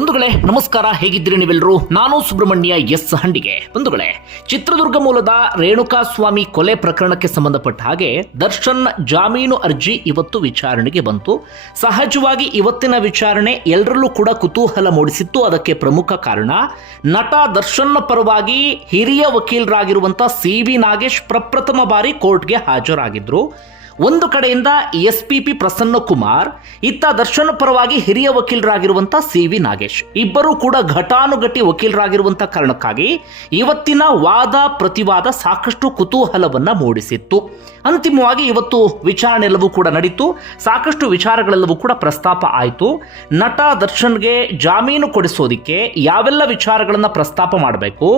ಬಂಧುಗಳೇ, ನಮಸ್ಕಾರ. ಹೇಗಿದ್ದೀರಿ ನೀವೆಲ್ಲರೂ? ನಾನು ಸುಬ್ರಹ್ಮಣ್ಯ ಎಸ್ ಹಂಡಿಗೆ. ಬಂಧುಗಳೇ, ಚಿತ್ರದುರ್ಗ ಮೂಲದ ರೇಣುಕಾ ಸ್ವಾಮಿ ಕೊಲೆ ಪ್ರಕರಣಕ್ಕೆ ಸಂಬಂಧಪಟ್ಟ ಹಾಗೆ ದರ್ಶನ್ ಜಾಮೀನು ಅರ್ಜಿ ಇವತ್ತು ವಿಚಾರಣೆಗೆ ಬಂತು. ಸಹಜವಾಗಿ ಇವತ್ತಿನ ವಿಚಾರಣೆ ಎಲ್ಲರಲ್ಲೂ ಕೂಡ ಕುತೂಹಲ ಮೂಡಿಸಿತ್ತು. ಅದಕ್ಕೆ ಪ್ರಮುಖ ಕಾರಣ, ನಟ ದರ್ಶನ್ ಪರವಾಗಿ ಹಿರಿಯ ವಕೀಲರಾಗಿರುವಂತಹ ಸಿ ವಿ ನಾಗೇಶ್ ಪ್ರಪ್ರಥಮ ಬಾರಿ ಕೋರ್ಟ್ಗೆ ಹಾಜರಾಗಿದ್ರು. ಒಂದು ಕಡೆಯಿಂದ S P P Prasanna Kumar, ಇತ್ತ ದರ್ಶನ ಪರವಾಗಿ ಹಿರಿಯ ವಕೀಲರಾಗಿರುವಂಥ ಸಿ ವಿ ನಾಗೇಶ್. ಇಬ್ಬರೂ ಕೂಡ ಘಟಾನುಘಟಿ ವಕೀಲರಾಗಿರುವಂಥ ಕಾರಣಕ್ಕಾಗಿ ಇವತ್ತಿನ ವಾದ ಪ್ರತಿವಾದ ಸಾಕಷ್ಟು ಕುತೂಹಲವನ್ನ ಮೂಡಿಸಿತ್ತು. ಅಂತಿಮವಾಗಿ ಇವತ್ತು ವಿಚಾರಣೆ ಎಲ್ಲವೂ ಕೂಡ ನಡೀತು. ಸಾಕಷ್ಟು ವಿಚಾರಗಳೆಲ್ಲವೂ ಕೂಡ ಪ್ರಸ್ತಾಪ ಆಯಿತು. ನಟ ದರ್ಶನ್ಗೆ ಜಾಮೀನು ಕೊಡಿಸೋದಿಕ್ಕೆ ಯಾವೆಲ್ಲ ವಿಚಾರಗಳನ್ನು ಪ್ರಸ್ತಾಪ ಮಾಡಬೇಕು,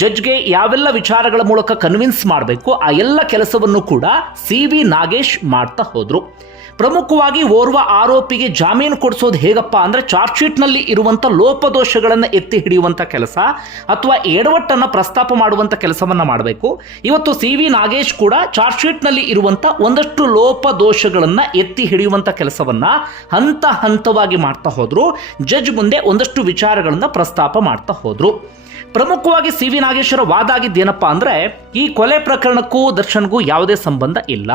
ಜಡ್ಜ್ಗೆ ಯಾವೆಲ್ಲ ವಿಚಾರಗಳ ಮೂಲಕ ಕನ್ವಿನ್ಸ್ ಮಾಡಬೇಕು, ಆ ಎಲ್ಲ ಕೆಲಸವನ್ನು ಕೂಡ ಸಿ ವಿ ನಾಗೇಶ್ ಮಾಡ್ತಾ ಹೋದ್ರು. ಪ್ರಮುಖವಾಗಿ ಓರ್ವ ಆರೋಪಿಗೆ ಜಾಮೀನು ಕೊಡಿಸೋದು ಹೇಗಪ್ಪ ಅಂದ್ರೆ ಚಾರ್ಜ್ ಶೀಟ್ನಲ್ಲಿ ಇರುವಂಥ ಲೋಪದೋಷಗಳನ್ನು ಎತ್ತಿ ಹಿಡಿಯುವಂಥ ಕೆಲಸ ಅಥವಾ ಎಡವಟ್ಟನ್ನು ಪ್ರಸ್ತಾಪ ಮಾಡುವಂಥ ಕೆಲಸವನ್ನ ಮಾಡಬೇಕು. ಇವತ್ತು ಸಿ ವಿ ನಾಗೇಶ್ ಕೂಡ ಚಾರ್ಜ್ ಶೀಟ್ನಲ್ಲಿ ಇರುವಂಥ ಒಂದಷ್ಟು ಲೋಪದೋಷಗಳನ್ನು ಎತ್ತಿ ಹಿಡಿಯುವಂಥ ಕೆಲಸವನ್ನ ಹಂತ ಹಂತವಾಗಿ ಮಾಡ್ತಾ ಹೋದ್ರು. ಜಡ್ಜ್ ಮುಂದೆ ಒಂದಷ್ಟು ವಿಚಾರಗಳನ್ನು ಪ್ರಸ್ತಾಪ ಮಾಡ್ತಾ ಹೋದ್ರು. ಪ್ರಮುಖವಾಗಿ ಸಿ ವಿ ನಾಗೇಶ್ವರ ವಾದ ಆಗಿದ್ದೇನಪ್ಪ ಅಂದ್ರೆ ಈ ಕೊಲೆ ಪ್ರಕರಣಕ್ಕೂ ದರ್ಶನ್ಗೂ ಯಾವುದೇ ಸಂಬಂಧ ಇಲ್ಲ.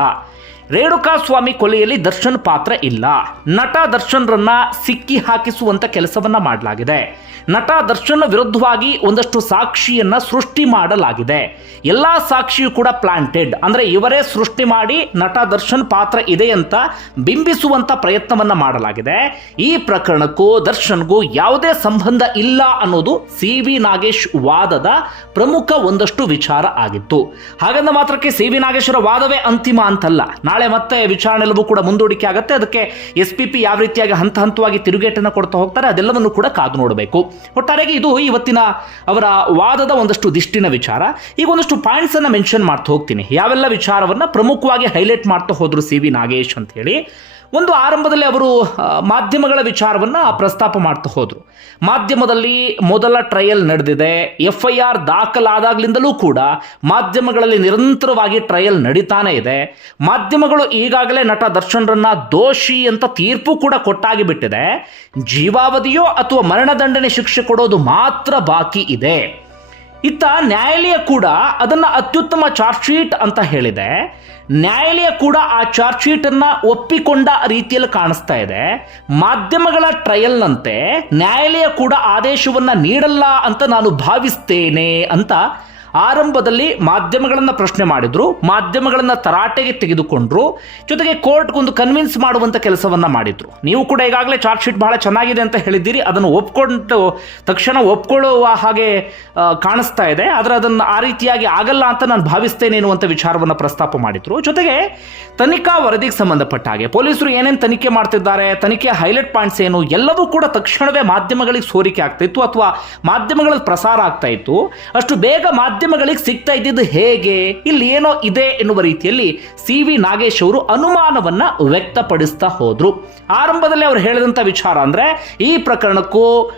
ರೇಣುಕಾ ಸ್ವಾಮಿ ಕೊಲೆಯಲ್ಲಿ ದರ್ಶನ್ ಪಾತ್ರ ಇಲ್ಲ. ನಟ ದರ್ಶನ್ರನ್ನ ಸಿಕ್ಕಿ ಹಾಕಿಸುವಂತ ಕೆಲಸವನ್ನ ಮಾಡಲಾಗಿದೆ. ನಟ ದರ್ಶನ್ ವಿರುದ್ಧವಾಗಿ ಒಂದಷ್ಟು ಸಾಕ್ಷಿಯನ್ನ ಸೃಷ್ಟಿ ಮಾಡಲಾಗಿದೆ. ಎಲ್ಲಾ ಸಾಕ್ಷಿಯು ಕೂಡ ಪ್ಲಾಂಟೆಡ್ ಅಂದ್ರೆ ಇವರೇ ಸೃಷ್ಟಿ ಮಾಡಿ ನಟ ದರ್ಶನ್ ಪಾತ್ರ ಇದೆ ಅಂತ ಬಿಂಬಿಸುವಂತ ಪ್ರಯತ್ನವನ್ನ ಮಾಡಲಾಗಿದೆ. ಈ ಪ್ರಕರಣಕ್ಕೂ ದರ್ಶನ್ಗೂ ಯಾವುದೇ ಸಂಬಂಧ ಇಲ್ಲ ಅನ್ನೋದು ಸಿ ವಿ ನಾಗೇಶ್ ವಾದದ ಪ್ರಮುಖ ಒಂದಷ್ಟು ವಿಚಾರ ಆಗಿತ್ತು. ಹಾಗಂದ ಮಾತ್ರಕ್ಕೆ ಸಿ ವಿ ನಾಗೇಶ್ವರ ವಾದವೇ ಅಂತಿಮ ಅಂತಲ್ಲ. ನಾಳೆ ಮತ್ತೆ ವಿಚಾರಣೆ ಎಲ್ಲವೂ ಕೂಡ ಮುಂದೂಡಿಕೆ ಆಗುತ್ತೆ. ಅದಕ್ಕೆ ಎಸ್ ಪಿ ಪಿ ಯಾವ ರೀತಿಯಾಗಿ ಹಂತ ಹಂತವಾಗಿ ತಿರುಗೇಟನ್ನು ಕೊಡ್ತಾ ಹೋಗ್ತಾರೆ ಅದೆಲ್ಲವನ್ನು ಕೂಡ ಕಾದು ನೋಡಬೇಕು. ಒಟ್ಟಾರೆಗೆ ಇದು ಇವತ್ತಿನ ಅವರ ವಾದದ ಒಂದಷ್ಟು ದಿಷ್ಟಿನ ವಿಚಾರ. ಈಗ ಒಂದಷ್ಟು ಪಾಯಿಂಟ್ಸ್ ಅನ್ನ ಮೆನ್ಷನ್ ಮಾಡ್ತಾ ಹೋಗ್ತೀನಿ. ಯಾವೆಲ್ಲ ವಿಚಾರವನ್ನ ಪ್ರಮುಖವಾಗಿ ಹೈಲೈಟ್ ಮಾಡ್ತಾ ಹೋದ್ರು ಸಿ ವಿ ನಾಗೇಶ್ ಅಂತ ಹೇಳಿ. ಒಂದು ಆರಂಭದಲ್ಲಿ ಅವರು ಮಾಧ್ಯಮಗಳ ವಿಚಾರವನ್ನ ಪ್ರಸ್ತಾಪ ಮಾಡ್ತಾ ಹೋದರು. ಮಾಧ್ಯಮದಲ್ಲಿ ಮೊದಲ ಟ್ರಯಲ್ ನಡೆದಿದೆ. ಎಫ್ ಐ ಆರ್ ದಾಖಲಾದಾಗ್ಲಿಂದಲೂ ಕೂಡ ಮಾಧ್ಯಮಗಳಲ್ಲಿ ನಿರಂತರವಾಗಿ ಟ್ರಯಲ್ ನಡೀತಾನೆ ಇದೆ. ಮಾಧ್ಯಮಗಳು ಈಗಾಗಲೇ ನಟ ದರ್ಶನ್ರನ್ನ ದೋಷಿ ಅಂತ ತೀರ್ಪು ಕೂಡ ಕೊಟ್ಟಾಗಿ ಬಿಟ್ಟಿದೆ. ಜೀವಾವಧಿಯೋ ಅಥವಾ ಮರಣದಂಡನೆ ಶಿಕ್ಷೆ ಕೊಡೋದು ಮಾತ್ರ ಬಾಕಿ ಇದೆ. ಇತ್ತ ನ್ಯಾಯಾಲಯ ಕೂಡ ಅದನ್ನ ಅತ್ಯುತ್ತಮ ಚಾರ್ಜ್ ಶೀಟ್ ಅಂತ ಹೇಳಿದೆ. ನ್ಯಾಯಾಲಯ ಕೂಡ ಆ ಚಾರ್ಜ್ ಶೀಟ್ ಅನ್ನ ಒಪ್ಪಿಕೊಂಡ ರೀತಿಯಲ್ಲಿ ಕಾಣಿಸ್ತಾ ಇದೆ. ಮಾಧ್ಯಮಗಳ ಟ್ರಯಲ್ನಂತೆ ನ್ಯಾಯಾಲಯ ಕೂಡ ಆದೇಶವನ್ನ ನೀಡಲ್ಲ ಅಂತ ನಾನು ಭಾವಿಸ್ತೇನೆ ಅಂತ ಆರಂಭದಲ್ಲಿ ಮಾಧ್ಯಮಗಳನ್ನು ಪ್ರಶ್ನೆ ಮಾಡಿದ್ರು, ಮಾಧ್ಯಮಗಳನ್ನು ತರಾಟೆಗೆ ತೆಗೆದುಕೊಂಡ್ರು, ಜೊತೆಗೆ ಕೋರ್ಟ್ಗೊಂದು ಕನ್ವಿನ್ಸ್ ಮಾಡುವಂತ ಕೆಲಸವನ್ನ ಮಾಡಿದ್ರು. ನೀವು ಕೂಡ ಈಗಾಗಲೇ ಚಾರ್ಜ್ ಶೀಟ್ ಬಹಳ ಚೆನ್ನಾಗಿದೆ ಅಂತ ಹೇಳಿದ್ದೀರಿ, ಅದನ್ನು ಒಪ್ಕೊಂಡು, ತಕ್ಷಣ ಒಪ್ಕೊಳ್ಳುವ ಹಾಗೆ ಕಾಣಿಸ್ತಾ ಇದೆ, ಆದರೆ ಅದನ್ನು ಆ ರೀತಿಯಾಗಿ ಆಗಲ್ಲ ಅಂತ ನಾನು ಭಾವಿಸ್ತೇನೆ ಎನ್ನುವಂಥ ವಿಚಾರವನ್ನು ಪ್ರಸ್ತಾಪ ಮಾಡಿದ್ರು. ಜೊತೆಗೆ ತನಿಖಾ ವರದಿಗೆ ಸಂಬಂಧಪಟ್ಟ ಹಾಗೆ ಪೊಲೀಸರು ಏನೇನು ತನಿಖೆ ಮಾಡ್ತಿದ್ದಾರೆ ತನಿಖೆಯ ಹೈಲೈಟ್ ಪಾಯಿಂಟ್ಸ್ ಏನು, ಎಲ್ಲವೂ ಕೂಡ ತಕ್ಷಣವೇ ಮಾಧ್ಯಮಗಳಿಗೆ ಸೋರಿಕೆ ಆಗ್ತಾ ಇತ್ತು ಅಥವಾ ಮಾಧ್ಯಮಗಳಲ್ಲಿ ಪ್ರಸಾರ ಆಗ್ತಾ ಇತ್ತು. ಅಷ್ಟು ಬೇಗ ಮಾಧ್ಯಮಗಳಿಗೆ ಸಿಗ್ತಾ ಇದ್ದಿದ್ದು ಹೇಗೆ? ಇಲ್ಲಿ ಏನೋ ಇದೆ ಎನ್ನುವ ರೀತಿಯಲ್ಲಿ ಸಿ ವಿ ನಾಗೇಶ್ ಅವರು ಅನುಮಾನವನ್ನ ವ್ಯಕ್ತಪಡಿಸ್ತಾ ಹೋದ್ರು. ಆರಂಭದಲ್ಲಿ ಅವರು ಹೇಳಿದಂತ ವಿಚಾರ ಅಂದ್ರೆ ಈ ಪ್ರಕರಣಕ್ಕೂ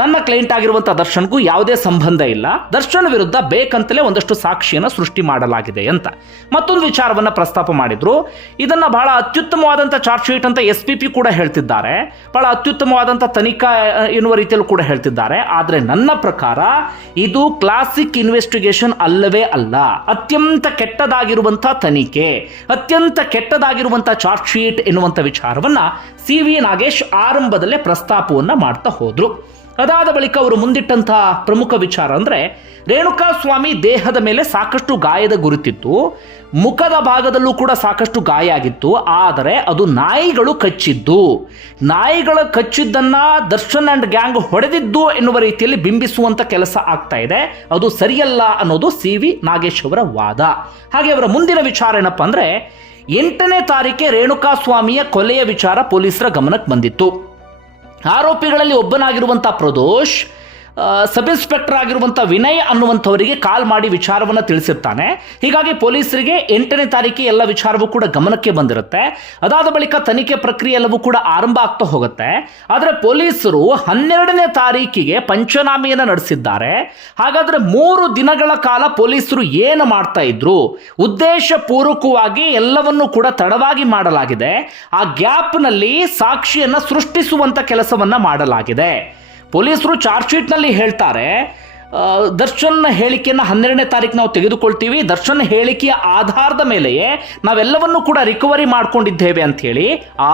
ನನ್ನ ಕ್ಲೈಂಟ್ ಆಗಿರುವಂಥ ದರ್ಶನ್ಗೂ ಯಾವುದೇ ಸಂಬಂಧ ಇಲ್ಲ. ದರ್ಶನ್ ವಿರುದ್ಧ ಬೇಕಂತಲೇ ಒಂದಷ್ಟು ಸಾಕ್ಷಿಯನ್ನು ಸೃಷ್ಟಿ ಮಾಡಲಾಗಿದೆ ಅಂತ. ಮತ್ತೊಂದು ವಿಚಾರವನ್ನ ಪ್ರಸ್ತಾಪ ಮಾಡಿದ್ರು. ಇದನ್ನ ಬಹಳ ಅತ್ಯುತ್ತಮವಾದಂಥ ಚಾರ್ಜ್ ಶೀಟ್ ಅಂತ ಎಸ್ ಪಿ ಪಿ ಕೂಡ ಹೇಳ್ತಿದ್ದಾರೆ. ಬಹಳ ಅತ್ಯುತ್ತಮವಾದಂಥ ತನಿಖಾ ಎನ್ನುವ ರೀತಿಯಲ್ಲೂ ಕೂಡ ಹೇಳ್ತಿದ್ದಾರೆ. ಆದರೆ ನನ್ನ ಪ್ರಕಾರ ಇದು ಕ್ಲಾಸಿಕ್ ಇನ್ವೆಸ್ಟಿಗೇಷನ್ ಅಲ್ಲವೇ ಅಲ್ಲ. ಅತ್ಯಂತ ಕೆಟ್ಟದಾಗಿರುವಂಥ ತನಿಖೆ, ಅತ್ಯಂತ ಕೆಟ್ಟದಾಗಿರುವಂಥ ಚಾರ್ಜ್ ಶೀಟ್ ಎನ್ನುವಂಥ ವಿಚಾರವನ್ನ ಸಿ ವಿ ನಾಗೇಶ್ ಆರಂಭದಲ್ಲೇ ಪ್ರಸ್ತಾಪವನ್ನು ಮಾಡ್ತಾ ಹೋದ್ರು. ಅದಾದ ಬಳಿಕ ಅವರು ಮುಂದಿಟ್ಟಂತಹ ಪ್ರಮುಖ ವಿಚಾರ ಅಂದರೆ ರೇಣುಕಾ ಸ್ವಾಮಿ ದೇಹದ ಮೇಲೆ ಸಾಕಷ್ಟು ಗಾಯದ ಗುರುತಿತ್ತು, ಮುಖದ ಭಾಗದಲ್ಲೂ ಕೂಡ ಸಾಕಷ್ಟು ಗಾಯ ಆಗಿತ್ತು, ಆದರೆ ಅದು ನಾಯಿಗಳು ಕಚ್ಚಿದ್ದು. ನಾಯಿಗಳ ಕಚ್ಚಿದ್ದನ್ನು ದರ್ಶನ್ ಆ್ಯಂಡ್ ಗ್ಯಾಂಗ್ ಹೊಡೆದಿದ್ದು ಎನ್ನುವ ರೀತಿಯಲ್ಲಿ ಬಿಂಬಿಸುವಂಥ ಕೆಲಸ ಆಗ್ತಾ ಇದೆ. ಅದು ಸರಿಯಲ್ಲ ಅನ್ನೋದು ಸಿ ವಿ ನಾಗೇಶ್ ಅವರ ವಾದ. ಹಾಗೆ ಅವರ ಮುಂದಿನ ವಿಚಾರ ಏನಪ್ಪ ಅಂದರೆ, ಎಂಟನೇ ತಾರೀಕೆ ರೇಣುಕಾ ಸ್ವಾಮಿಯ ಕೊಲೆಯ ವಿಚಾರ ಪೊಲೀಸರ ಗಮನಕ್ಕೆ ಬಂದಿತ್ತು. ಆರೋಪಿಗಳಲ್ಲಿ ಒಬ್ಬನಾಗಿರುವಂಥ ಪ್ರದೋಷ್ ಸಬ್ ಇನ್ಸ್ಪೆಕ್ಟರ್ ಆಗಿರುವಂಥ ವಿನಯ್ ಅನ್ನುವಂಥವರಿಗೆ ಕಾಲ್ ಮಾಡಿ ವಿಚಾರವನ್ನು ತಿಳಿಸಿರ್ತಾನೆ ಹೀಗಾಗಿ ಪೊಲೀಸರಿಗೆ ಎಂಟನೇ ತಾರೀಕು ಎಲ್ಲ ವಿಚಾರವೂ ಕೂಡ ಗಮನಕ್ಕೆ ಬಂದಿರುತ್ತೆ. ಅದಾದ ಬಳಿಕ ತನಿಖೆ ಪ್ರಕ್ರಿಯೆ ಎಲ್ಲವೂ ಕೂಡ ಆರಂಭ ಆಗ್ತಾ ಹೋಗುತ್ತೆ. ಆದರೆ ಪೊಲೀಸರು ಹನ್ನೆರಡನೇ ತಾರೀಕಿಗೆ ಪಂಚನಾಮೆಯನ್ನು ನಡೆಸಿದ್ದಾರೆ. ಹಾಗಾದ್ರೆ ಮೂರು ದಿನಗಳ ಕಾಲ ಪೊಲೀಸರು ಏನು ಮಾಡ್ತಾ ಇದ್ರು? ಉದ್ದೇಶ ಪೂರ್ವಕವಾಗಿ ಎಲ್ಲವನ್ನು ಕೂಡ ತಡವಾಗಿ ಮಾಡಲಾಗಿದೆ. ಆ ಗ್ಯಾಪ್ನಲ್ಲಿ ಸಾಕ್ಷಿಯನ್ನ ಸೃಷ್ಟಿಸುವಂತ ಕೆಲಸವನ್ನ ಮಾಡಲಾಗಿದೆ. ಪೊಲೀಸರು ಚಾರ್ಜ್ ಶೀಟ್ನಲ್ಲಿ ಹೇಳ್ತಾರೆ ದರ್ಶನ್ ಹೇಳಿಕೆಯನ್ನು ಹನ್ನೆರಡನೇ ತಾರೀಕು ನಾವು ತೆಗೆದುಕೊಳ್ತೀವಿ. ದರ್ಶನ್ ಹೇಳಿಕೆಯ ಆಧಾರದ ಮೇಲೆಯೇ ನಾವೆಲ್ಲವನ್ನೂ ಕೂಡ ರಿಕವರಿ ಮಾಡ್ಕೊಂಡಿದ್ದೇವೆ ಅಂತ ಹೇಳಿ,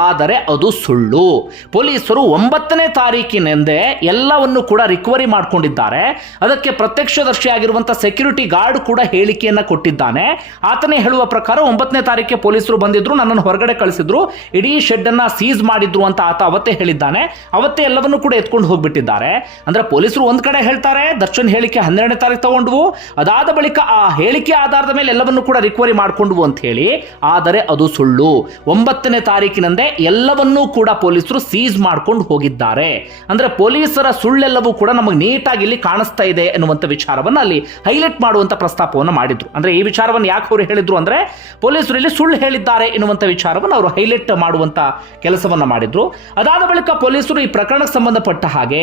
ಆದರೆ ಅದು ಸುಳ್ಳು. ಪೊಲೀಸರು ಒಂಬತ್ತನೇ ತಾರೀಕಿನೆಂದೇ ಎಲ್ಲವನ್ನು ಕೂಡ ರಿಕವರಿ ಮಾಡಿಕೊಂಡಿದ್ದಾರೆ. ಅದಕ್ಕೆ ಪ್ರತ್ಯಕ್ಷದರ್ಶಿ ಆಗಿರುವಂಥ ಸೆಕ್ಯೂರಿಟಿ ಗಾರ್ಡ್ ಕೂಡ ಹೇಳಿಕೆಯನ್ನು ಕೊಟ್ಟಿದ್ದಾನೆ. ಆತನೇ ಹೇಳುವ ಪ್ರಕಾರ ಒಂಬತ್ತನೇ ತಾರೀಕಿಗೆ ಪೊಲೀಸರು ಬಂದಿದ್ರು, ನನ್ನನ್ನು ಹೊರಗಡೆ ಕಳಿಸಿದ್ರು. ಇಡೀ ಶೆಡ್ ಅನ್ನ ಸೀಸ್ ಮಾಡಿದ್ರು ಅಂತ ಆತ ಅವತ್ತೇ ಹೇಳಿದ್ದಾನೆ. ಅವತ್ತೇ ಎಲ್ಲವನ್ನೂ ಕೂಡ ಎತ್ಕೊಂಡು ಹೋಗ್ಬಿಟ್ಟಿದ್ದಾರೆ. ಅಂದ್ರೆ ಪೊಲೀಸರು ಒಂದು ಕಡೆ ಹೇಳ್ತಾರೆ, ದರ್ಶನ್ ಹೇಳಿಕೆ ಹನ್ನೆರಡನೇ ತಾರೀಕು ತಗೊಂಡ್ವು. ಅದಾದ ಬಳಿಕ ಆ ಹೇಳಿಕೆ ಆಧಾರದ ಮೇಲೆ ಎಲ್ಲವನ್ನೂ ಕೂಡ ರಿಕವರಿ ಮಾಡಿಕೊಂಡ್ವು ಅಂತ ಹೇಳಿ. ಆದರೆ ಅದು ಸುಳ್ಳು. ಒಂಬತ್ತನೇ ತಾರೀಕಿನಂದೇ ಎಲ್ಲವನ್ನೂ ಕೂಡ ಪೊಲೀಸರು ಸೀಸ್ ಮಾಡ್ಕೊಂಡು ಹೋಗಿದ್ದಾರೆ. ಅಂದ್ರೆ ಪೊಲೀಸರ ಸುಳ್ಳೆಲ್ಲವೂ ಕೂಡ ನಮಗೆ ನೀಟಾಗಿ ಇಲ್ಲಿ ಕಾಣಿಸ್ತಾ ಇದೆ ಎನ್ನುವಂತ ವಿಚಾರವನ್ನು ಅಲ್ಲಿ ಹೈಲೈಟ್ ಮಾಡುವಂತ ಪ್ರಸ್ತಾಪವನ್ನು ಮಾಡಿದ್ರು. ಅಂದ್ರೆ ಈ ವಿಚಾರವನ್ನು ಯಾಕೆ ಅವರು ಹೇಳಿದ್ರು ಅಂದ್ರೆ ಪೊಲೀಸರು ಇಲ್ಲಿ ಸುಳ್ಳು ಹೇಳಿದ್ದಾರೆ ಎನ್ನುವಂಥ ವಿಚಾರವನ್ನು ಅವರು ಹೈಲೈಟ್ ಮಾಡುವಂತ ಕೆಲಸವನ್ನು ಮಾಡಿದ್ರು. ಅದಾದ ಬಳಿಕ ಪೊಲೀಸರು ಈ ಪ್ರಕರಣಕ್ಕೆ ಸಂಬಂಧಪಟ್ಟ ಹಾಗೆ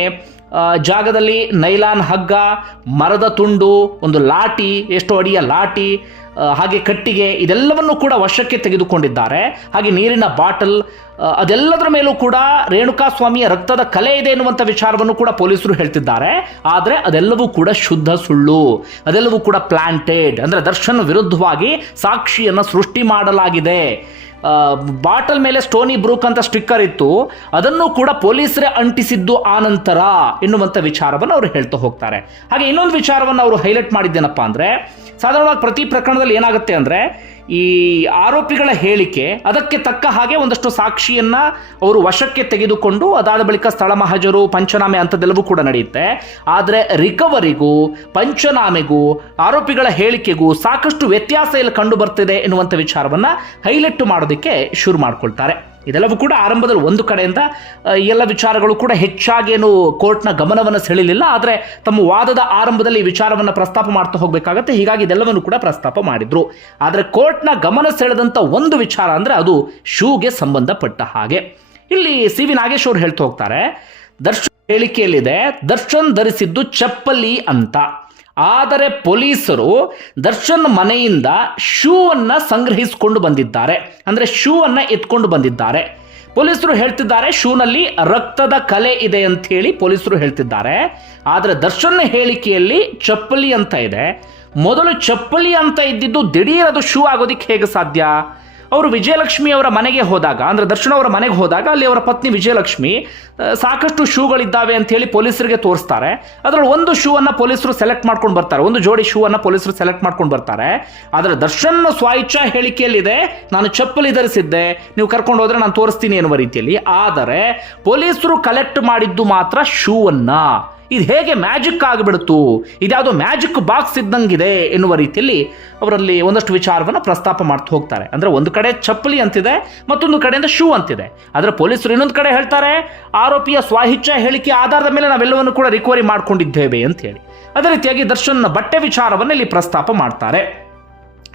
ಜಾಗದಲ್ಲಿ ನೈಲಾನ್ ಹಗ್ಗ, ಮರದ ತುಂಡು, ಒಂದು ಲಾಟಿ ಎಷ್ಟು ಅಡಿಯ ಲಾಟಿ ಹಾಗೆ ಕಟ್ಟಿಗೆ ಇದೆಲ್ಲವನ್ನು ಕೂಡ ವಶಕ್ಕೆ ತೆಗೆದುಕೊಂಡಿದ್ದಾರೆ. ಹಾಗೆ ನೀರಿನ ಬಾಟಲ್ ಅದೆಲ್ಲದರ ಮೇಲೂ ಕೂಡ ರೇಣುಕಾ ಸ್ವಾಮಿಯ ರಕ್ತದ ಕಲೆ ಇದೆ ಎನ್ನುವಂಥ ವಿಚಾರವನ್ನು ಕೂಡ ಪೊಲೀಸರು ಹೇಳ್ತಿದ್ದಾರೆ. ಆದರೆ ಅದೆಲ್ಲವೂ ಕೂಡ ಶುದ್ಧ ಸುಳ್ಳು. ಅದೆಲ್ಲವೂ ಕೂಡ ಪ್ಲಾಂಟೆಡ್ ಅಂದರೆ ದರ್ಶನ್ ವಿರುದ್ಧವಾಗಿ ಸಾಕ್ಷಿಯನ್ನು ಸೃಷ್ಟಿ ಮಾಡಲಾಗಿದೆ. ಬಾಟಲ್ ಮೇಲೆ ಸ್ಟೋನಿ ಬ್ರೂಕ್ ಅಂತ ಸ್ಟಿಕ್ಕರ್ ಇತ್ತು, ಅದನ್ನು ಕೂಡ ಪೊಲೀಸರೇ ಅಂಟಿಸಿದ್ದು ಆನಂತರ ನಂತರ ಎನ್ನುವಂಥ ವಿಚಾರವನ್ನು ಅವರು ಹೇಳ್ತಾ ಹೋಗ್ತಾರೆ. ಹಾಗೆ ಇನ್ನೊಂದು ವಿಚಾರವನ್ನು ಅವರು ಹೈಲೈಟ್ ಮಾಡಿದ್ದೇನಪ್ಪ ಅಂದರೆ, ಸಾಧಾರಣವಾಗಿ ಪ್ರತಿ ಪ್ರಕರಣದಲ್ಲಿ ಏನಾಗುತ್ತೆ ಅಂದ್ರೆ ಈ ಆರೋಪಿಗಳ ಹೇಳಿಕೆ ಅದಕ್ಕೆ ತಕ್ಕ ಹಾಗೆ ಒಂದಷ್ಟು ಸಾಕ್ಷಿಯನ್ನ ಅವರು ವಶಕ್ಕೆ ತೆಗೆದುಕೊಂಡು ಅದಾದ ಬಳಿಕ ಸ್ಥಳ ಮಹಜರು ಪಂಚನಾಮೆ ಅಂತದೆಲ್ಲವೂ ಕೂಡ ನಡೆಯುತ್ತೆ. ಆದರೆ ರಿಕವರಿಗೂ, ಪಂಚನಾಮೆಗೂ, ಆರೋಪಿಗಳ ಹೇಳಿಕೆಗೂ ಸಾಕಷ್ಟು ವ್ಯತ್ಯಾಸ ಇಲ್ಲಿ ಕಂಡು ಬರ್ತಿದೆ ಎನ್ನುವಂಥ ವಿಚಾರವನ್ನ ಹೈಲೈಟ್ ಮಾಡೋದಕ್ಕೆ ಶುರು ಮಾಡ್ಕೊಳ್ತಾರೆ. ಇದೆಲ್ಲವೂ ಕೂಡ ಆರಂಭದಲ್ಲಿ ಒಂದು ಕಡೆಯಿಂದ ಎಲ್ಲ ವಿಚಾರಗಳು ಕೂಡ ಹೆಚ್ಚಾಗಿ ಏನು ಕೋರ್ಟ್ನ ಗಮನವನ್ನು ಸೆಳೆಯಲಿಲ್ಲ ಆದರೆ ತಮ್ಮ ವಾದದ ಆರಂಭದಲ್ಲಿ ಈ ವಿಚಾರವನ್ನು ಪ್ರಸ್ತಾಪ ಮಾಡ್ತಾ ಹೋಗಬೇಕಾಗತ್ತೆ. ಹೀಗಾಗಿ ಇದೆಲ್ಲವನ್ನು ಕೂಡ ಪ್ರಸ್ತಾಪ ಮಾಡಿದ್ರು. ಆದರೆ ಕೋರ್ಟ್ನ ಗಮನ ಸೆಳೆದಂಥ ಒಂದು ವಿಚಾರ ಅಂದರೆ ಅದು ಶೂಗೆ ಸಂಬಂಧಪಟ್ಟ ಹಾಗೆ. ಇಲ್ಲಿ ಸಿ ವಿ ನಾಗೇಶ್ ಅವರು ಹೇಳ್ತಾ ಹೋಗ್ತಾರೆ, ದರ್ಶನ್ ಹೇಳಿಕೆಯಲ್ಲಿದೆ, ದರ್ಶನ್ ಧರಿಸಿದ್ದು ಚಪ್ಪಲಿ ಅಂತ. ಆದರೆ ಪೊಲೀಸರು ದರ್ಶನ್ ಮನೆಯಿಂದ ಶೂವನ್ನು ಸಂಗ್ರಹಿಸಿಕೊಂಡು ಬಂದಿದ್ದಾರೆ. ಅಂದ್ರೆ ಶೂವನ್ನು ಎತ್ಕೊಂಡು ಬಂದಿದ್ದಾರೆ. ಪೊಲೀಸರು ಹೇಳ್ತಿದ್ದಾರೆ, ಶೂನಲ್ಲಿ ರಕ್ತದ ಕಲೆ ಇದೆ ಅಂತ ಹೇಳಿ ಪೊಲೀಸರು ಹೇಳ್ತಿದ್ದಾರೆ. ಆದರೆ ದರ್ಶನ್ ಹೇಳಿಕೆಯಲ್ಲಿ ಚಪ್ಪಲಿ ಅಂತ ಇದೆ. ಮೊದಲು ಚಪ್ಪಲಿ ಅಂತ ಇದ್ದಿದ್ದು ದಿಢೀರ್ ಅದು ಶೂ ಆಗೋದಿಕ್ಕೆ ಹೇಗೆ ಸಾಧ್ಯ? ಅವರು ವಿಜಯಲಕ್ಷ್ಮಿ ಅವರ ಮನೆಗೆ ಹೋದಾಗ, ಅಂದ್ರೆ ದರ್ಶನ್ ಅವರ ಮನೆಗೆ ಹೋದಾಗ ಅಲ್ಲಿ ಅವರ ಪತ್ನಿ ವಿಜಯಲಕ್ಷ್ಮಿ ಸಾಕಷ್ಟು ಶೂಗಳಿದ್ದಾವೆ ಅಂತ ಹೇಳಿ ಪೊಲೀಸರಿಗೆ ತೋರಿಸ್ತಾರೆ. ಅದರಲ್ಲಿ ಒಂದು ಶೂ ಅನ್ನ ಪೊಲೀಸರು ಸೆಲೆಕ್ಟ್ ಮಾಡ್ಕೊಂಡು ಬರ್ತಾರೆ. ಒಂದು ಜೋಡಿ ಶೂ ಅನ್ನ ಪೊಲೀಸರು ಸೆಲೆಕ್ಟ್ ಮಾಡ್ಕೊಂಡು ಬರ್ತಾರೆ. ಆದರೆ ದರ್ಶನ್ ಸ್ವಾಯಿಚ್ಛಾ ಹೇಳಿಕೆಯಲ್ಲಿದೆ, ನಾನು ಚಪ್ಪಲಿ ಧರಿಸಿದ್ದೆ, ನೀವು ಕರ್ಕೊಂಡು ಹೋದ್ರೆ ನಾನು ತೋರಿಸ್ತೀನಿ ಎನ್ನುವ ರೀತಿಯಲ್ಲಿ. ಆದರೆ ಪೊಲೀಸರು ಕಲೆಕ್ಟ್ ಮಾಡಿದ್ದು ಮಾತ್ರ ಶೂವನ್ನು. ಇದು ಹೇಗೆ ಮ್ಯಾಜಿಕ್ ಆಗಿಬಿಡ್ತು ಇದ್ಯಾವುದೋ ಮ್ಯಾಜಿಕ್ ಬಾಕ್ಸ್ ಇದ್ದಂಗಿದೆ ಎನ್ನುವ ರೀತಿಯಲ್ಲಿ ಅವರಲ್ಲಿ ಒಂದಷ್ಟು ವಿಚಾರವನ್ನು ಪ್ರಸ್ತಾಪ ಮಾಡ್ತಾ ಹೋಗ್ತಾರೆ. ಅಂದರೆ ಒಂದು ಕಡೆ ಚಪ್ಪಲಿ ಅಂತಿದೆ, ಮತ್ತೊಂದು ಕಡೆಯಿಂದ ಶೂ ಅಂತಿದೆ. ಆದರೆ ಪೊಲೀಸರು ಇನ್ನೊಂದು ಕಡೆ ಹೇಳ್ತಾರೆ, ಆರೋಪಿಯ ಸ್ವಾಹಿಚ್ಛ ಹೇಳಿಕೆ ಆಧಾರದ ಮೇಲೆ ನಾವೆಲ್ಲವನ್ನು ಕೂಡ ರಿಕವರಿ ಮಾಡ್ಕೊಂಡಿದ್ದೇವೆ ಅಂತ ಹೇಳಿ. ಅದೇ ರೀತಿಯಾಗಿ ದರ್ಶನ್ ಬಟ್ಟೆ ವಿಚಾರವನ್ನು ಇಲ್ಲಿ ಪ್ರಸ್ತಾಪ ಮಾಡ್ತಾರೆ.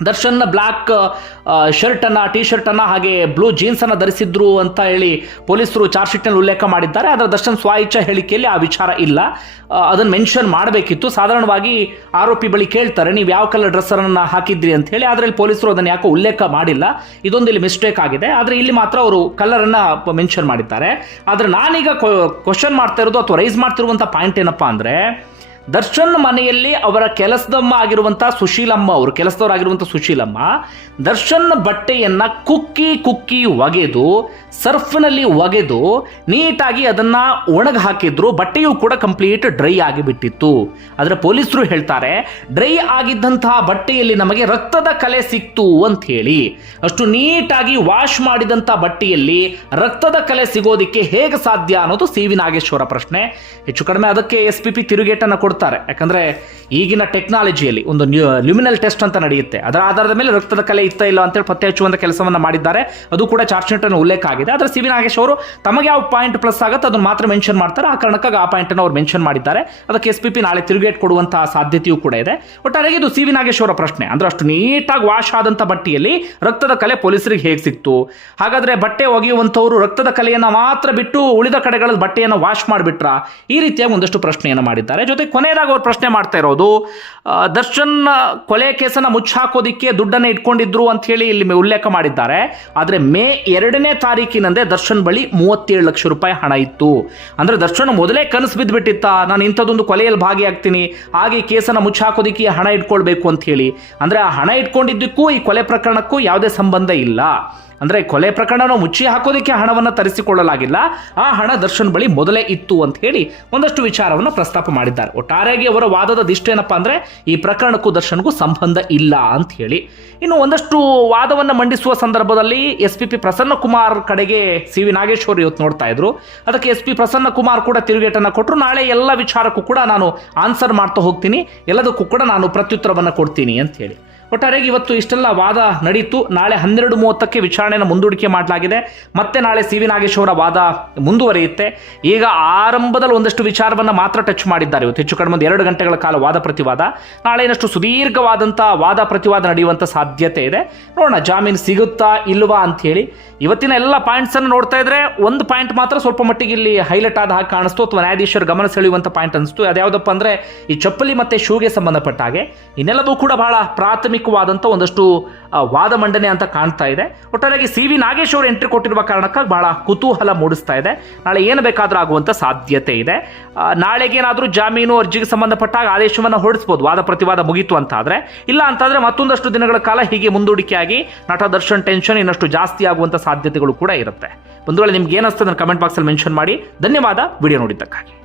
ದರ್ಶನ್ ಬ್ಲ್ಯಾಕ್ ಶರ್ಟ್ ಅನ್ನ ಟಿ ಶರ್ಟ್ ಅನ್ನ ಹಾಗೆ ಬ್ಲೂ ಜೀನ್ಸ್ ಅನ್ನ ಧರಿಸಿದ್ರು ಅಂತ ಹೇಳಿ ಪೊಲೀಸರು ಚಾರ್ಜ್ ಶೀಟ್ನಲ್ಲಿ ಉಲ್ಲೇಖ ಮಾಡಿದ್ದಾರೆ. ಆದರೆ ದರ್ಶನ್ ಸ್ವಾಯಿಚ್ಛ ಹೇಳಿಕೆಯಲ್ಲಿ ಆ ವಿಚಾರ ಇಲ್ಲ. ಅದನ್ನು ಮೆನ್ಷನ್ ಮಾಡಬೇಕಿತ್ತು. ಸಾಧಾರಣವಾಗಿ ಆರೋಪಿ ಬಳಿ ಕೇಳ್ತಾರೆ, ನೀವು ಯಾವ ಕಲರ್ ಡ್ರೆಸ್ ಅನ್ನ ಹಾಕಿದ್ರಿ? ಅಂತ ಹೇಳಿ. ಆದ್ರೆ ಪೊಲೀಸರು ಅದನ್ನ ಯಾಕೋ ಉಲ್ಲೇಖ ಮಾಡಿಲ್ಲ. ಇದೊಂದು ಇಲ್ಲಿ ಮಿಸ್ಟೇಕ್ ಆಗಿದೆ. ಆದರೆ ಇಲ್ಲಿ ಮಾತ್ರ ಅವರು ಕಲರನ್ನು ಮೆನ್ಷನ್ ಮಾಡಿದ್ದಾರೆ. ಆದರೆ ನಾನೀಗ ಕ್ವಶನ್ ಮಾಡ್ತಾ ಇರೋದು ಅಥವಾ ರೈಸ್ ಮಾಡ್ತಿರುವಂಥ ಪಾಯಿಂಟ್ ಏನಪ್ಪಾ ಅಂದ್ರೆ ದರ್ಶನ್ ಮನೆಯಲ್ಲಿ ಅವರ ಕೆಲಸದಮ್ಮ ಆಗಿರುವಂಥ ಸುಶೀಲಮ್ಮ ಅವರು ಕೆಲಸದವರಾಗಿರುವಂಥ ಸುಶೀಲಮ್ಮ, ದರ್ಶನ್ ಬಟ್ಟೆಯನ್ನ ಕುಕ್ಕಿ ಕುಕ್ಕಿ ಒಗೆದು, ಸರ್ಫ್ನಲ್ಲಿ ಒಗೆದು, ನೀಟಾಗಿ ಅದನ್ನ ಒಣಗ ಹಾಕಿದ್ರು ಬಟ್ಟೆಯೂ ಕೂಡ ಕಂಪ್ಲೀಟ್ ಡ್ರೈ ಆಗಿಬಿಟ್ಟಿತ್ತು. ಆದರೆ ಪೊಲೀಸರು ಹೇಳ್ತಾರೆ, ಡ್ರೈ ಆಗಿದ್ದಂತಹ ಬಟ್ಟೆಯಲ್ಲಿ ನಮಗೆ ರಕ್ತದ ಕಲೆ ಸಿಕ್ತು ಅಂತ ಹೇಳಿ. ಅಷ್ಟು ನೀಟಾಗಿ ವಾಶ್ ಮಾಡಿದಂಥ ಬಟ್ಟೆಯಲ್ಲಿ ರಕ್ತದ ಕಲೆ ಸಿಗೋದಿಕ್ಕೆ ಹೇಗೆ ಸಾಧ್ಯ ಅನ್ನೋದು ಸಿ ವಿ ನಾಗೇಶ್ವರ ಪ್ರಶ್ನೆ. ಹೆಚ್ಚು ಕಡಿಮೆ ಅದಕ್ಕೆ ಎಸ್ ಪಿ ಪಿ ತಿರುಗೇಟನ್ನು ಕೊಡ್ತಾರೆ. ಯಾಕಂದ್ರೆ ಈಗಿನ ಟೆಕ್ನಾಲಜಿಯಲ್ಲಿ ಒಂದು ಲ್ಯೂಮಿನಲ್ ಟೆಸ್ಟ್ ಅಂತ ನಡೆಯುತ್ತೆ. ಅದರ ಆಧಾರದ ಮೇಲೆ ರಕ್ತದ ಕಲೆ ಇತ್ತ ಇಲ್ಲ ಅಂತೇಳಿ ಪತ್ತೆ ಹಚ್ಚುವಂಥ ಕೆಲಸವನ್ನ ಮಾಡಿದ್ದಾರೆ. ಅದು ಕೂಡ ಚಾರ್ಜ್ ಶೀಟ್ ಅನ್ನು ಉಲ್ಲೇಖ ಆಗಿದೆ. ಆದರೆ ಸಿ ವಿ ನಾಗೇಶ್ ಅವರು ತಮಗೆ ಯಾವ ಪಾಯಿಂಟ್ ಪ್ಲಸ್ ಆಗುತ್ತೆ ಅದನ್ನು ಮಾತ್ರ ಮೆನ್ಷನ್ ಮಾಡ್ತಾರೆ. ಆ ಕಾರಣಕ್ಕಾಗಿ ಆ ಪಾಯಿಂಟನ್ನು ಅವರು ಅವ್ರು ಮೆನ್ಷನ್ ಮಾಡಿದ್ದಾರೆ. ಅದಕ್ಕೆ ಎಸ್ ಪಿ ಪಿ ನಾಳೆ ತಿರುಗೇಟ್ ಕೊಡುವಂತಹ ಸಾಧ್ಯತೆಯೂ ಕೂಡ ಇದೆ. ಒಟ್ಟಾರೆ ಇದು ಸಿ ವಿ ನಾಗೇಶ್ವರ ಪ್ರಶ್ನೆ. ಅಂದ್ರೆ ಅಷ್ಟು ನೀಟಾಗಿ ವಾಶ್ ಆದಂಥ ಬಟ್ಟೆಯಲ್ಲಿ ರಕ್ತದ ಕಲೆ ಪೊಲೀಸರಿಗೆ ಹೇಗೆ ಸಿಕ್ತು? ಹಾಗಾದ್ರೆ ಬಟ್ಟೆ ಒಗೆಯುವಂಥವರು ರಕ್ತದ ಕಲೆಯನ್ನ ಮಾತ್ರ ಬಿಟ್ಟು ಉಳಿದ ಕಡೆಗಳಲ್ಲಿ ಬಟ್ಟೆಯನ್ನು ವಾಶ್ ಮಾಡಿಬಿಟ್ರ? ಈ ರೀತಿಯಾಗಿ ಒಂದಷ್ಟು ಪ್ರಶ್ನೆಯನ್ನು ಮಾಡಿದ್ದಾರೆ. ಜೊತೆ ಕೊನೆಯದಾಗಿ ಅವ್ರು ಪ್ರಶ್ನೆ ಮಾಡ್ತಾ ಇರೋದು ದರ್ಶನ್ ಕೊಲೆ ಕೇಸನ್ನ ಮುಚ್ಚಾಕೋದಿಕ್ಕೆ ದುಡ್ಡನ್ನು ಇಟ್ಕೊಂಡಿದ್ರು ಅಂತ ಹೇಳಿ ಇಲ್ಲಿ ಉಲ್ಲೇಖ ಮಾಡಿದ್ದಾರೆ. ಆದರೆ ಮೇ ಎರಡನೇ ತಾರೀಕಿನಂದೇ ದರ್ಶನ್ ಬಳಿ ಮೂವತ್ತೇಳು ಲಕ್ಷ ರೂಪಾಯಿ ಹಣ ಇತ್ತು. ಅಂದ್ರೆ ದರ್ಶನ್ ಮೊದಲೇ ಕನಸು ಬಿದ್ದುಬಿಟ್ಟಿತ್ತ ನಾನು ಇಂಥದ್ದೊಂದು ಕೊಲೆಯಲ್ಲಿ ಭಾಗಿಯಾಗ್ತೀನಿ, ಹಾಗೆ ಕೇಸನ್ನು ಮುಚ್ಚಾಕೋದಿಕ್ಕೆ ಹಣ ಇಟ್ಕೊಳ್ಬೇಕು ಅಂತ ಹೇಳಿ. ಅಂದ್ರೆ ಆ ಹಣ ಇಟ್ಕೊಂಡಿದ್ದಕ್ಕೂ ಈ ಕೊಲೆ ಪ್ರಕರಣಕ್ಕೂ ಯಾವುದೇ ಸಂಬಂಧ ಇಲ್ಲ. ಅಂದ್ರೆ ಕೊಲೆ ಪ್ರಕರಣ ಮುಚ್ಚಿ ಹಾಕೋದಕ್ಕೆ ಹಣವನ್ನು ತರಿಸಿಕೊಳ್ಳಲಾಗಿಲ್ಲ. ಆ ಹಣ ದರ್ಶನ್ ಬಳಿ ಮೊದಲೇ ಇತ್ತು ಅಂತ ಹೇಳಿ ಒಂದಷ್ಟು ವಿಚಾರವನ್ನು ಪ್ರಸ್ತಾಪ ಮಾಡಿದ್ದಾರೆ. ಒಟ್ಟಾರೆಯಾಗಿ ಅವರ ವಾದದ ದಿಷ್ಟೇನಪ್ಪ ಅಂದ್ರೆ ಈ ಪ್ರಕರಣಕ್ಕೂ ದರ್ಶನ್ಗೂ ಸಂಬಂಧ ಇಲ್ಲ ಅಂತ ಹೇಳಿ. ಇನ್ನು ಒಂದಷ್ಟು ವಾದವನ್ನು ಮಂಡಿಸುವ ಸಂದರ್ಭದಲ್ಲಿ S P P Prasanna Kumar ಕಡೆಗೆ ಸಿ ವಿ ನಾಗೇಶ್ವರ್ ಇವತ್ತು ನೋಡ್ತಾ ಇದ್ರು. ಅದಕ್ಕೆ ಎಸ್ ಪಿ ಪ್ರಸನ್ನ ಕುಮಾರ್ ಕೂಡ ತಿರುಗೇಟನ್ನು ಕೊಟ್ಟರು ನಾಳೆ ಎಲ್ಲ ವಿಚಾರಕ್ಕೂ ಕೂಡ ನಾನು ಆನ್ಸರ್ ಮಾಡ್ತಾ ಹೋಗ್ತೀನಿ. ಎಲ್ಲದಕ್ಕೂ ಕೂಡ ನಾನು ಪ್ರತ್ಯುತ್ತರವನ್ನು ಕೊಡ್ತೀನಿ ಅಂತ ಹೇಳಿ. ಒಟ್ಟಾರೆಯಾಗಿ ಇವತ್ತು ಇಷ್ಟೆಲ್ಲ ವಾದ ನಡೀತು. ನಾಳೆ ಹನ್ನೆರಡು ಮೂವತ್ತಕ್ಕೆ ವಿಚಾರಣೆಯನ್ನು ಮುಂದೂಡಿಕೆ ಮಾಡಲಾಗಿದೆ. ಮತ್ತೆ ನಾಳೆ ಸಿ ವಿ ನಾಗೇಶ್ವರ ವಾದ ಮುಂದುವರಿಯುತ್ತೆ. ಈಗ ಆರಂಭದಲ್ಲಿ ಒಂದಷ್ಟು ವಿಚಾರವನ್ನು ಮಾತ್ರ ಟಚ್ ಮಾಡಿದ್ದಾರೆ. ಇವತ್ತು ಹೆಚ್ಚು ಕಡಿಮೆ ಒಂದು ಎರಡು ಗಂಟೆಗಳ ಕಾಲ ವಾದ ಪ್ರತಿವಾದ. ನಾಳೆ ಇನ್ನಷ್ಟು ಸುದೀರ್ಘವಾದಂಥ ವಾದ ಪ್ರತಿವಾದ ನಡೆಯುವಂಥ ಸಾಧ್ಯತೆ ಇದೆ. ನೋಡೋಣ, ಜಾಮೀನು ಸಿಗುತ್ತಾ ಇಲ್ವಾ ಅಂತ ಹೇಳಿ. ಇವತ್ತಿನ ಎಲ್ಲ ಪಾಯಿಂಟ್ಸ್ ಅನ್ನು ನೋಡ್ತಾ ಇದ್ರೆ ಒಂದು ಪಾಯಿಂಟ್ ಮಾತ್ರ ಸ್ವಲ್ಪ ಮಟ್ಟಿಗೆ ಇಲ್ಲಿ ಹೈಲೈಟ್ ಆದ ಹಾಗೆ ಕಾಣಿಸ್ತು. ಅಥವಾ ನ್ಯಾಯಾಧೀಶರ ಗಮನ ಸೆಳೆಯುವಂಥ ಪಾಯಿಂಟ್ ಅನಿಸ್ತು. ಅದ್ಯಾವುದಪ್ಪ ಅಂದ್ರೆ ಈ ಚಪ್ಪಲಿ ಮತ್ತೆ ಶೂಗೆ ಸಂಬಂಧಪಟ್ಟ ಹಾಗೆ. ಇನ್ನೆಲ್ಲವೂ ಕೂಡ ಬಹಳ ಪ್ರಾಥಮಿಕವಾದಂಥ ಒಂದಷ್ಟು ವಾದ ಮಂಡನೆ ಅಂತ ಕಾಣ್ತಾ ಇದೆ. ಒಟ್ಟಾರೆಯಾಗಿ ಸಿ ವಿ ನಾಗೇಶ್ ಅವರು ಎಂಟ್ರಿ ಕೊಟ್ಟಿರುವ ಕಾರಣಕ್ಕಾಗಿ ಬಹಳ ಕುತೂಹಲ ಮೂಡಿಸ್ತಾ ಇದೆ. ನಾಳೆ ಏನು ಬೇಕಾದರೂ ಆಗುವಂಥ ಸಾಧ್ಯತೆ ಇದೆ. ನಾಳೆಗೇನಾದರೂ ಜಾಮೀನು ಅರ್ಜಿಗೆ ಸಂಬಂಧಪಟ್ಟಾಗ ಆದೇಶವನ್ನು ಹೊರಡಿಸ್ಬೋದು. ವಾದ ಪ್ರತಿವಾದ ಮುಗೀತು ಅಂತ ಆದರೆ ಇಲ್ಲ ಅಂತಾದರೆ ಮತ್ತೊಂದಷ್ಟು ದಿನಗಳ ಕಾಲ ಹೀಗೆ ಮುಂದೂಡಿಕೆಯಾಗಿ ನಟ ದರ್ಶನ್ ಟೆನ್ಷನ್ ಇನ್ನಷ್ಟು ಜಾಸ್ತಿ ಆಗುವಂಥ ಸಾಧ್ಯತೆಗಳು ಕೂಡ ಇರುತ್ತೆ. ಬಂಧುಗಳೇ, ನಿಮ್ಗೆ ಏನಿಸ್ತದೆ ಕಮೆಂಟ್ ಬಾಕ್ಸಲ್ಲಿ ಮೆನ್ಷನ್ ಮಾಡಿ. ಧನ್ಯವಾದ. ವಿಡಿಯೋ ನೋಡಿದ್ದಕ್ಕಾಗಿ.